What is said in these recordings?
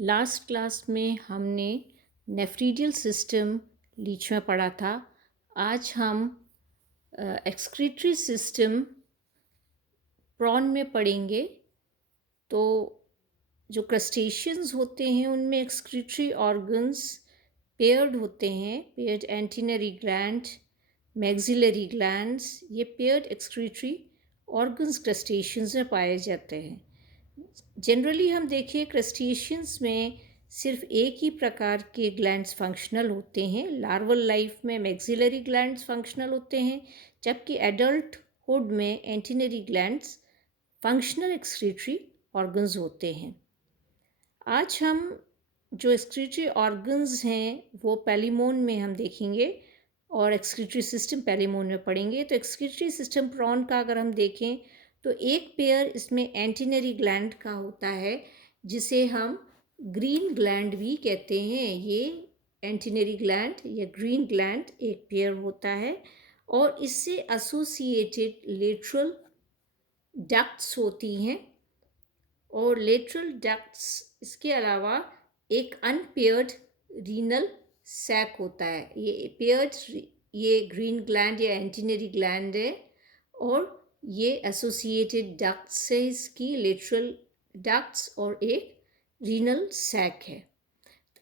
Last class में हमने नेफ्रीडियल system Leach में पढ़ा था। आज हम एक्सक्रीटरी सिस्टम प्रॉन में पढ़ेंगे। तो जो क्रस्टेशियंस होते हैं उनमें एक्सक्रीटरी ऑर्गन्स पेयर्ड होते हैं, पेयर्ड एंटीनरी ग्लैंड, मैक्सिलरी ग्लैंड्स, ये पेयर्ड एक्सक्रीटरी ऑर्गन्स क्रस्टेशियंस में पाए जाते हैं। जनरली हम देखें क्रस्टेशियंस में सिर्फ एक ही प्रकार के ग्लैंड्स फंक्शनल होते हैं। लार्वल लाइफ में मैक्सिलरी ग्लैंड्स फंक्शनल होते हैं, जबकि एडल्टहुड में एंटीनरी ग्लैंड्स फंक्शनल एक्सक्रीटरी ऑर्गन्स होते हैं। आज हम जो एक्सक्रीटरी ऑर्गन्स हैं वो पैलिमोन में हम देखेंगे और एक्सक्रीटरी सिस्टम पैलिमोन में पढ़ेंगे। तो एक्सक्रीटरी सिस्टम प्रॉन का अगर हम देखें तो एक पेयर इसमें एंटीनरी ग्लैंड का होता है, जिसे हम ग्रीन ग्लैंड भी कहते हैं। ये एंटीनरी ग्लैंड या ग्रीन ग्लैंड एक पेयर होता है और इससे एसोसिएटेड लेटरल डक्ट्स होती हैं। और लेटरल डक्ट्स इसके अलावा एक अनपेयर्ड रीनल सैक होता है। ये पेयर्ड ये ग्रीन ग्लैंड या एंटीनरी ग्लैंड है और ये एसोसिएटेड डक्ट्स है, इसकी लेटरल डक्ट्स और एक रीनल सैक है।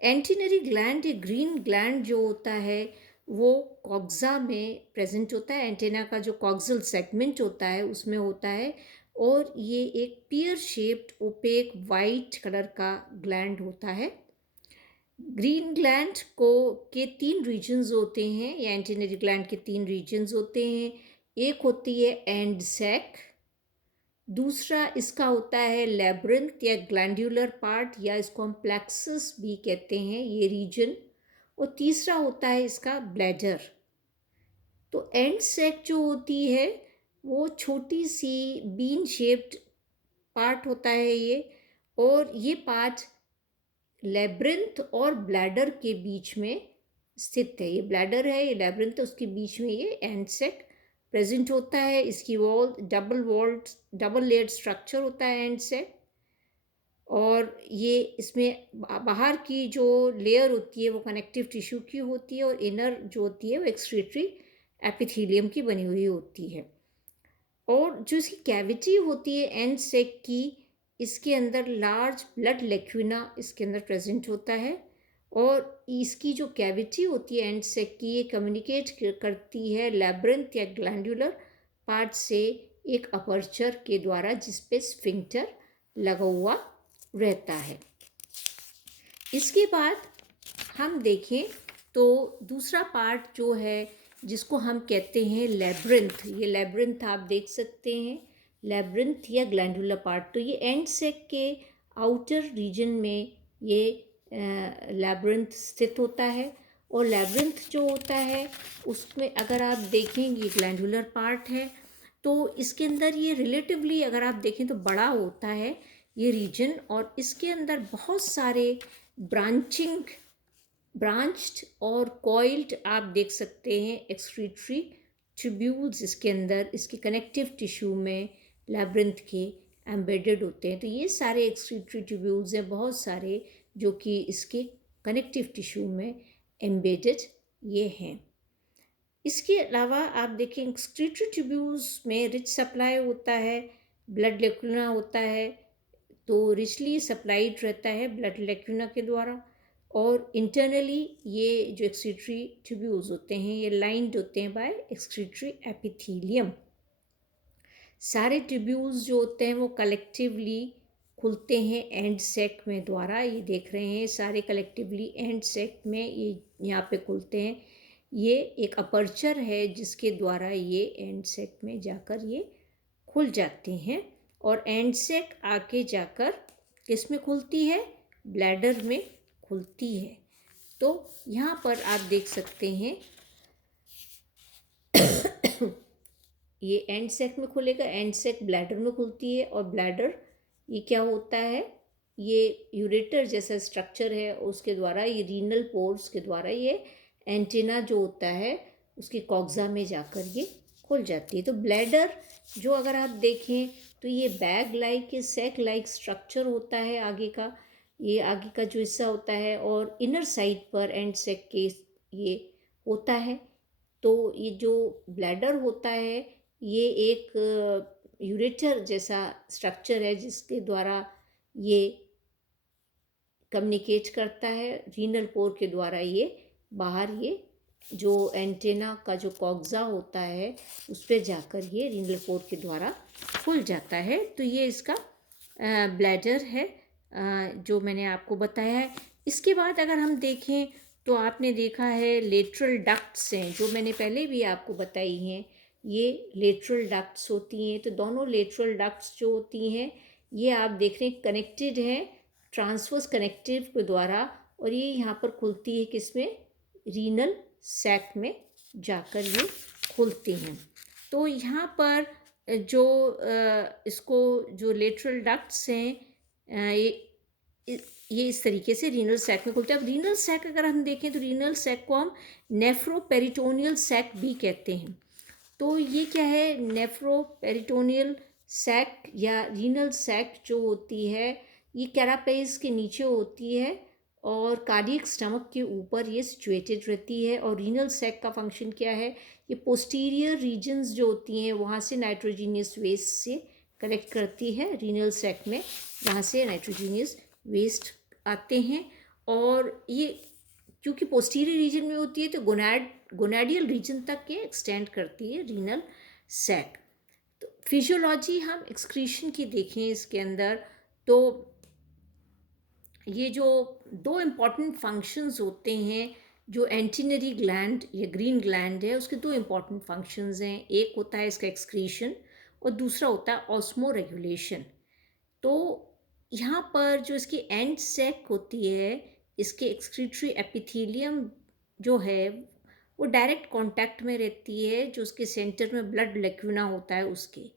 एंटीनरी ग्लैंड या ग्रीन ग्लैंड जो होता है वो कॉक्सा में प्रेजेंट होता है। एंटेना का जो कॉक्सल सेगमेंट होता है उसमें होता है और ये एक pear shaped opaque white colour का ग्लैंड होता है। ग्रीन ग्लैंड को के 3 रीजन्स होते हैं, या एंटीनरी ग्लैंड के 3 रीजन्स होते हैं। एक होती है एंड सैक, दूसरा इसका होता है लैब्रिंथ या ग्लैंड्यूलर पार्ट, या इसको हम प्लेक्सस भी कहते हैं ये रीजन, और तीसरा होता है इसका ब्लैडर। तो एंड सैक जो होती है वो छोटी सी बीन शेप्ड पार्ट होता है ये, और ये पार्ट लैब्रिंथ और ब्लैडर के बीच में स्थित है। ये ब्लैडर है, ये लैब्रिंथ है, उसके बीच में ये एंड सैक प्रेजेंट होता है। इसकी वॉल डबल लेयर्ड स्ट्रक्चर होता है एंड सैक, और ये इसमें बाहर की जो लेयर होती है वो कनेक्टिव टिश्यू की होती है और इनर जो होती है वो एक्सक्रीटरी एपिथेलियम की बनी हुई होती है। और जो इसकी कैविटी होती है एंड सैक की, इसके अंदर लार्ज ब्लड लेक्यूना इसके अंदर प्रेजेंट होता है, और इसकी जो कैविटी होती है एंड सैक की, ये कम्युनिकेट करती है लैब्रिंथ या ग्लैंडुलर पार्ट से एक अपर्चर के द्वारा, जिस पे स्फिंक्टर लगा हुआ रहता है। इसके बाद हम देखें तो दूसरा पार्ट जो है जिसको हम कहते हैं लैब्रिंथ, ये लैब्रिंथ आप देख सकते हैं, लैब्रिंथ या ग्लैंडुलर पार्ट। तो ये एंड सैक के आउटर रीजन में ये लैब्रिंथ स्थित होता है, और लैब्रिंथ जो होता है उसमें अगर आप देखें ये ग्लैंडुलर पार्ट है, तो इसके अंदर ये रिलेटिवली अगर आप देखें तो बड़ा होता है ये रीजन, और इसके अंदर बहुत सारे ब्रांच्ड और कॉइल्ड आप देख सकते हैं एक्सक्रीटरी ट्यूब्यूल्स इसके अंदर, इसके कनेक्टिव टिश्यू में लैब्रिंथ के एम्बेडेड होते हैं। तो ये सारे एक्सक्रीटरी ट्यूब्यूल्स हैं बहुत सारे, जो कि इसके कनेक्टिव टिश्यू में एम्बेडेड ये हैं। इसके अलावा आप देखें एक्सक्रीटरी ट्यूब्यूल्स में रिच सप्लाई होता है, ब्लड लेक्यूना होता है, तो रिचली सप्लाइड रहता है ब्लड लेक्यूना के द्वारा। और इंटरनली ये जो एक्सक्रीटरी ट्यूब्यूल्स होते हैं ये लाइंड होते हैं बाय एक्सक्रीटरी एपिथेलियम। सारे ट्यूब्यूल्स जो होते हैं वो कलेक्टिवली खुलते हैं एंड सैक में द्वारा। ये देख रहे हैं सारे कलेक्टिवली एंड सैक में ये यहाँ पे खुलते हैं। ये एक अपर्चर है जिसके द्वारा ये एंड सैक में जाकर ये खुल जाते हैं, और एंड सैक आके जाकर किस में खुलती है, ब्लैडर में खुलती है। तो यहाँ पर आप देख सकते हैं ये एंड सैक में खुलेगा, एंड सैक ब्लैडर में खुलती है, और ब्लैडर ये क्या होता है, ये यूरेटर जैसा स्ट्रक्चर है, उसके द्वारा ये रीनल पोर्स के द्वारा ये एंटीना जो होता है उसकी कॉक्सा में जाकर ये खुल जाती है। तो ब्लैडर जो अगर आप देखें तो ये bag like, sac like structure होता है आगे का, ये आगे का जो हिस्सा होता है, और इनर साइड पर एंड सेक के ये होता है। तो ये जो ब्लैडर होता है, ये एक यूरेटर जैसा स्ट्रक्चर है जिसके द्वारा ये कम्युनिकेट करता है रीनल पोर के द्वारा। ये बाहर ये जो एंटेना का जो कॉक्सा होता है उस पर जाकर ये रीनल पोर के द्वारा खुल जाता है। तो ये इसका ब्लैडर है जो मैंने आपको बताया है। इसके बाद अगर हम देखें तो आपने देखा है लेटरल डक्ट्स हैं, जो मैंने पहले भी आपको बताई हैं। ये लेटरल डक्ट्स होती हैं। तो दोनों लेटरल डक्ट्स जो होती हैं ये आप देख रहे हैं कनेक्टेड हैं ट्रांसवर्स कनेक्टिव के द्वारा, और ये यहाँ पर खुलती है किसमें, रीनल सैक में जाकर ये खुलती हैं। तो यहाँ पर जो इसको जो लेटरल डक्ट्स हैं ये इस तरीके से रीनल सैक में खुलते हैं। अब रीनल सैक अगर हम देखें तो रीनल सैक को हम नेफ्रोपेरिटोनियल सैक भी कहते हैं। तो ये क्या है, नेफ्रोपेरिटोनियल सैक या रीनल सैक जो होती है ये कैरापेस के नीचे होती है और कार्डियक स्टमक के ऊपर ये सिचुएटेड रहती है। और रीनल सैक का फंक्शन क्या है, ये पोस्टीरियर रीजन्स जो होती हैं वहाँ से नाइट्रोजीनियस वेस्ट से कलेक्ट करती है। रीनल सैक में वहाँ से नाइट्रोजीनियस वेस्ट आते हैं, और ये क्योंकि पोस्टीरियर रीजन में होती है तो गोनाडियल रीजन तक ये एक्सटेंड करती है रीनल सैक। तो फिजियोलॉजी हम एक्सक्रीशन की देखें इसके अंदर, तो ये जो दो इम्पॉर्टेंट फंक्शंस होते हैं, जो एंटीनरी ग्लैंड या ग्रीन ग्लैंड है उसके दो इम्पॉर्टेंट फंक्शंस हैं। एक होता है इसका एक्सक्रीशन और दूसरा होता है ऑस्मो रेगुलेशन। तो यहाँ पर जो इसकी एंड सैक होती है, इसके एक्सक्रीटरी एपिथेलियम जो है वो डायरेक्ट कांटेक्ट में रहती है जो उसके सेंटर में ब्लड लेक्यूना होता है उसके,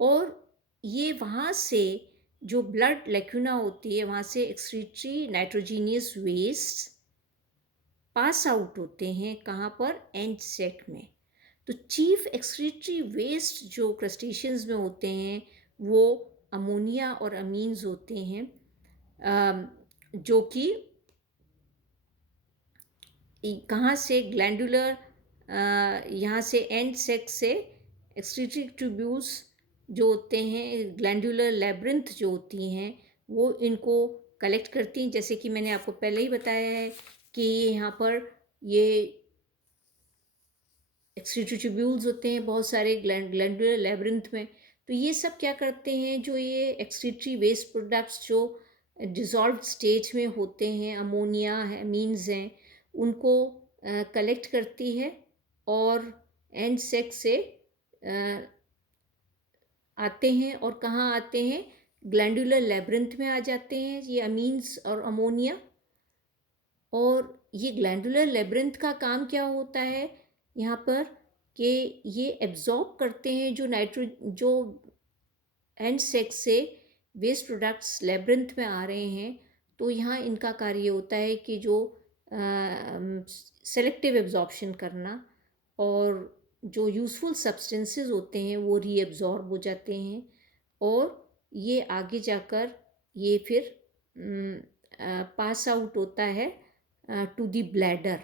और ये वहाँ से जो ब्लड लेक्यूना होती है वहाँ से excretory nitrogenous waste pass out होते हैं। कहाँ पर, एंड सैक में। तो चीफ एक्सक्रीटरी वेस्ट जो क्रस्टेशियंस में होते हैं वो अमोनिया और अमीन्स होते हैं, जो कि कहाँ से, ग्लैंडुलर, यहाँ से एंड सेक्स से एक्सक्रीटरी ट्यूब्यूल्स जो होते हैं, ग्लैंडुलर लेब्रिंथ जो होती हैं वो इनको कलेक्ट करती हैं। जैसे कि मैंने आपको पहले ही बताया है कि यहाँ पर ये एक्सक्रीटरी ट्यूब्यूल्स होते हैं बहुत सारे ग्लैंडुलर लेब्रिंथ में। तो ये सब क्या करते हैं, जो ये एक्सक्रीटरी वेस्ट प्रोडक्ट्स जो डिज़ोल्व स्टेट में होते हैं, अमोनिया है, मीन्स हैं, उनको कलेक्ट करती है और एंड सेक्स से आते हैं। और कहाँ आते हैं, ग्लैंडुलर लेब्रिंथ में आ जाते हैं ये अमीन्स और अमोनिया। और ये ग्लैंडुलर लेब्रिंथ का काम क्या होता है यहाँ पर, कि ये एब्जॉर्ब करते हैं जो एंड सेक्स से वेस्ट प्रोडक्ट्स लेब्रिंथ में आ रहे हैं। तो यहाँ इनका कार्य होता है कि जो सेलेक्टिव एब्जॉर्प्शन करना, और जो यूज़फुल सब्सटेंसेस होते हैं वो रीएब्जॉर्ब हो जाते हैं, और ये आगे जाकर ये फिर पास आउट होता है टू दी ब्लैडर।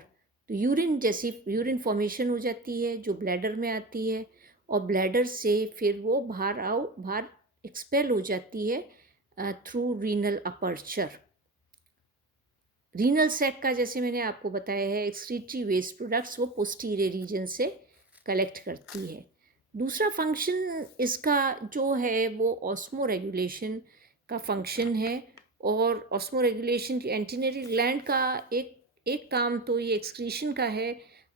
तो यूरिन जैसी यूरिन फॉर्मेशन हो जाती है जो ब्लैडर में आती है, और ब्लैडर से फिर वो बाहर एक्सपेल हो जाती है through renal aperture. Renal sac का जैसे मैंने आपको बताया है एक्सक्रीटरी वेस्ट प्रोडक्ट्स वो पोस्टीरियर रीजन से कलेक्ट करती है। दूसरा फंक्शन इसका जो है वो ऑस्मो रेगुलेशन का फंक्शन है, और ऑस्मो रेगुलेशन की एंटीनरी ग्लैंड का एक काम तो ये एक्सक्रीशन का है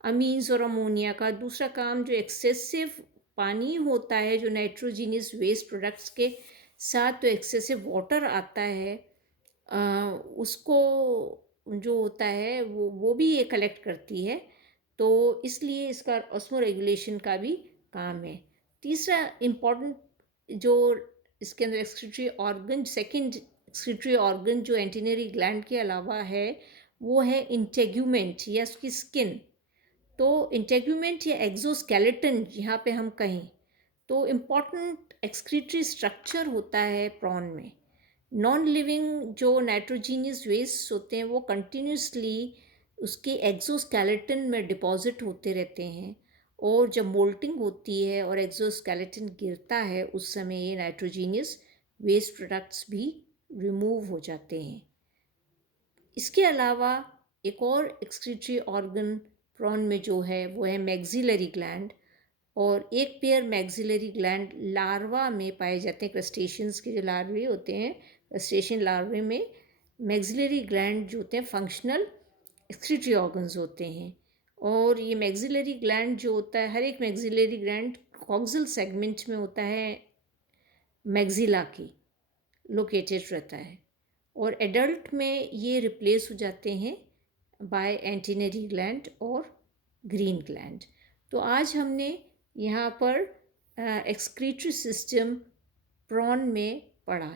अमीन्स और अमोनिया का। दूसरा काम जो एक्सेसिव पानी होता है जो नाइट्रोजीनियस वेस्ट प्रोडक्ट्स के साथ तो एक्सेसिव वाटर आता है उसको जो होता है वो भी ये कलेक्ट करती है। तो इसलिए इसका ऑस्मो रेगुलेशन का भी काम है। तीसरा इम्पॉर्टेंट जो इसके अंदर excretory organ, second excretory organ जो एंटीनरी ग्लैंड के अलावा है वो है इंटेग्यूमेंट या उसकी स्किन। तो इंटेग्यूमेंट या एक्सोस्केलेटन यहाँ पे हम कहें तो इम्पॉर्टेंट एक्सक्रीटरी स्ट्रक्चर होता है प्रॉन में। नॉन लिविंग जो नाइट्रोजीनियस वेस्ट होते हैं वो कंटिन्यूसली उसके एक्सोस्केलेटन में डिपॉजिट होते रहते हैं, और जब मोल्टिंग होती है और एक्सोस्केलेटन गिरता है उस समय ये नाइट्रोजीनियस वेस्ट प्रोडक्ट्स भी रिमूव हो जाते हैं। इसके अलावा एक और एक्सक्रीटरी ऑर्गन प्रॉन में जो है वो है मैक्सिलरी ग्लैंड, और एक पेयर मैक्सिलरी ग्लैंड लार्वा में पाए जाते हैं। क्रस्टेशियंस के जो लार्वे होते हैं, क्रस्टेशियन लार्वे में मैक्सिलरी ग्लैंड जो होते हैं फंक्शनल एक्सक्रीटरी ऑर्गन्स होते हैं। और ये मैक्सिलरी ग्लैंड जो होता है, हर एक मैक्सिलरी ग्लैंड कॉक्सिल सेगमेंट में होता है, मैक्सिला की लोकेटेड रहता है, और एडल्ट में ये रिप्लेस हो जाते हैं बाय एंटीनरी ग्लैंड और ग्रीन ग्लैंड। तो आज हमने यहाँ पर एक्सक्रीटरी सिस्टम प्रॉन में पढ़ा।